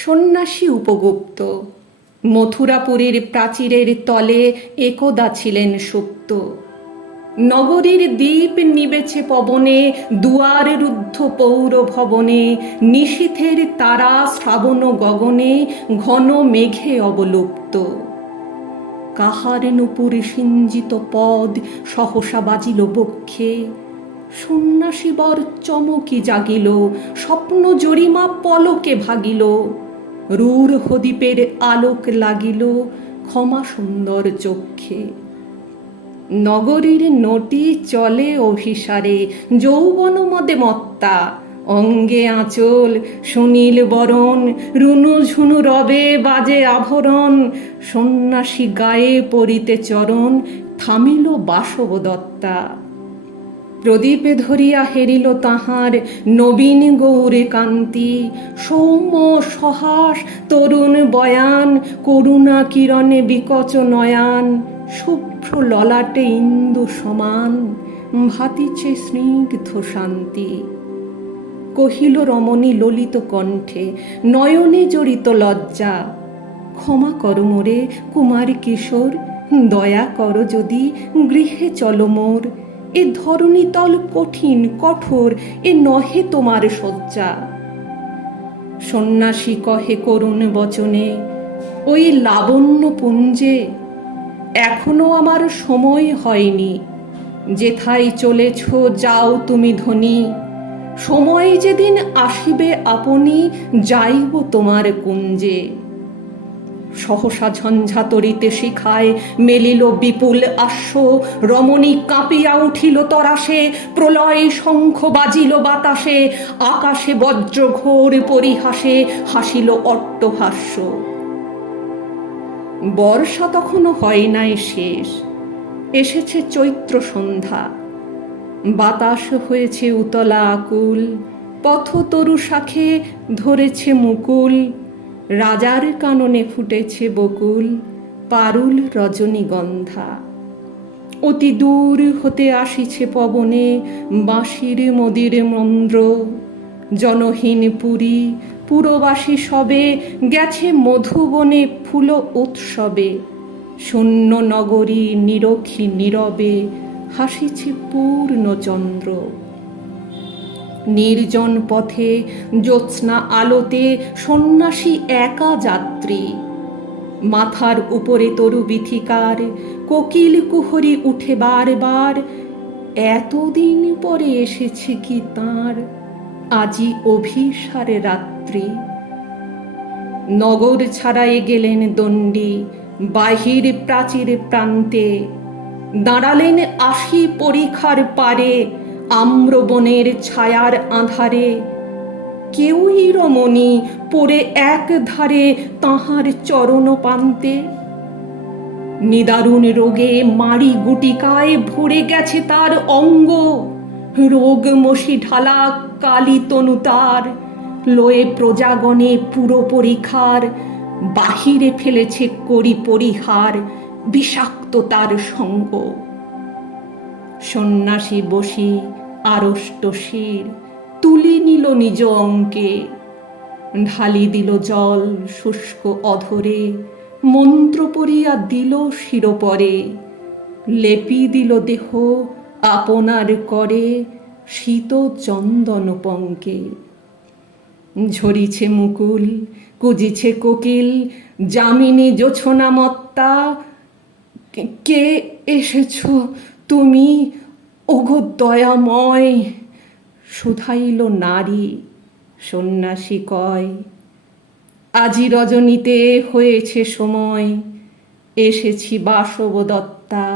সন্ন্যাসী উপগুপ্ত মথুরাপুরীর প্রাচীরের তলে একদা ছিলেন সুপ্ত। নগরীর দ্বীপ নিবেছে পবনে, দুয়ার রুদ্ধ পৌর ভবনে, নিশীথের তারা শ্রাবণ গগনে, ঘন মেঘে অবলুপ্ত। কাহার নূপুর সিঞ্জিত পদ সহসা বাজিল বক্ষে, সন্ন্যাসীবর চমকি জাগিল, স্বপ্ন জরিমা পলকে ভাগিল। রূঢ় দ্বীপের আলোক লাগিল ক্ষমা সুন্দর চক্ষে। নগরীর নটি চলে অভিসারে, যৌবন মদে মত্তা, অঙ্গে আঁচল সুনীল বরণ, রুনু ঝুনু রবে বাজে আভরণ। সন্ন্যাসী গায়ে পরিতে চরণ, থামিল বাসবদত্তা। প্রদীপে ধরিয়া হেরিল তাহার নবীন গৌরে কান্তি, সৌম্য সহাস তরুণ বয়ান, করুণা কিরণে বিকচ নয়ান। শুভ্র ললাটে ইন্দু সমান, ভাতিছে স্নিগ্ধ শান্তি। কহিল রমণী ললিত কণ্ঠে, নয়নে জড়িত লজ্জা, ক্ষমা কর মোরে কুমার কিশোর, দয়া কর যদি গৃহে চলো মোর। এ ধরণীতল কঠিন কঠোর, এ নহে তোমার শয্যা। সন্ন্যাসী কহে করুণ বচনে, ওই লাবণ্য পুঞ্জে এখনো আমার সময় হয়নি। যেথায় চলেছ যাও তুমি ধনী, সময় যেদিন আসিবে আপনি, যাইব তোমার কুঞ্জে। সহসা ঝঞ্ঝা তরিতে শিখায় মেলিল বিপুল আশ্ব, রমণী কাঁপিয়া উঠিল তরাসে, প্রলয় শঙ্খ বাজিল বাতাসে, আকাশে বজ্র ঘোর পরিহাসে হাসিল অট্টহাস্য। বর্ষা তখনও হয় নাই শেষ, এসেছে চৈত্র সন্ধ্যা। বাতাস হয়েছে উতলা আকুল, পথ তরু শাখে ধরেছে মুকুল। রাজার কাননে ফুটেছে বকুল, পারুল রজনীগন্ধা। অতি দূর হতে আসিছে পবনে বাঁশির মদির মন্দ্র। জনহীন পুরী পুরবাসী সবে, গেছে মধুবনে ফুল উৎসবে। শূন্য নগরী নিরখী নীরবে, হাসিছে পূর্ণচন্দ্র। নির্জন পথে জ্যোৎস্না আলোতে সন্ন্যাসী একা যাত্রী। মাথার উপরে তরু বিথিকার, কোকিল কুহরি উঠে বারবার। এতদিন পরে এসেছে কি তাঁর আজি অভিসারে রাত্রি। নগর ছাড়ায়ে গেলেন দণ্ডী, বাহির প্রাচীর প্রান্তে। দাঁড়ালেন আশি পরিখার পারে, আম্রবনের ছায়ার আঁধারে। কেউই রমণী পড়ে এক ধারে তাহার চরণ পান্তে। নিদারুণ রোগে মারি গুটিকায় ভরে গেছে তার অঙ্গ। রোগ মশি ঢালা কালী তনু তার, লয়ে প্রজাগণে পুরো পরিখার। বাহিরে ফেলেছে করি পরিহার, বিষাক্ত তার সঙ্গ। সন্ন্যাসী বসি আড়ষ্ট শির, তুলি নিল নিজ অঙ্কে। ঢালি দিল জল শুষ্ক অধরে, মন্ত্র পড়িয়া দিল শিরোপরে। লেপি দিল দেহ আপনার করে, শীত চন্দন পঙ্কে। ঝরিছে মুকুল কুজিছে কোকিল, যামিনী জোছনা মত্তা। কে এসেছ তুমি ওগো দয়াময়, শুধাইল নারী। সন্ন্যাসী কয়, আজি রজনীতে হয়েছে সময়, এসেছি বাসবদত্তা।